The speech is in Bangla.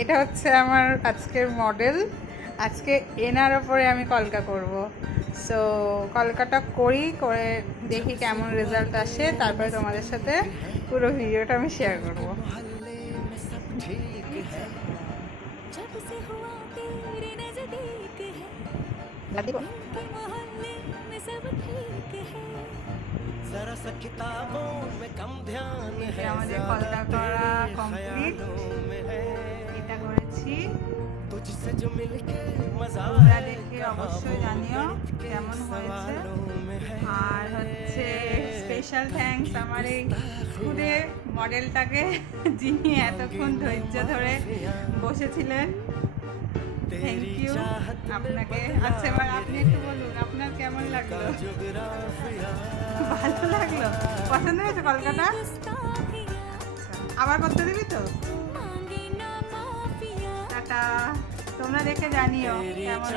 এটা হচ্ছে আমার আজকের মডেল। আজকে এনার ওপরে আমি কলকা করব। সো কলকাটা করে দেখি কেমন রেজাল্ট আসে, তারপরে তোমাদের সাথে পুরো ভিডিওটা আমি শেয়ার করব। আমাদের কলকা করা কমপ্লিট। এটা করেছি, তোমরা দেখে অবশ্যই জানিও কেমন হয়েছে। আর হচ্ছে স্পেশাল থ্যাঙ্কস আমার এই খুদে মডেলটাকে, যিনি এতক্ষণ ধৈর্য ধরে বসেছিলেন। থ্যাংক ইউ আপনাকে। আচ্ছা, এবার আপনি একটু বলুন আপনার কেমন লাগলো? ভালো লাগলো? পছন্দ হয়েছে কলকাতা? আবার করতে দিবি তো? টাটা। তোমরা দেখে জানিও কেমন।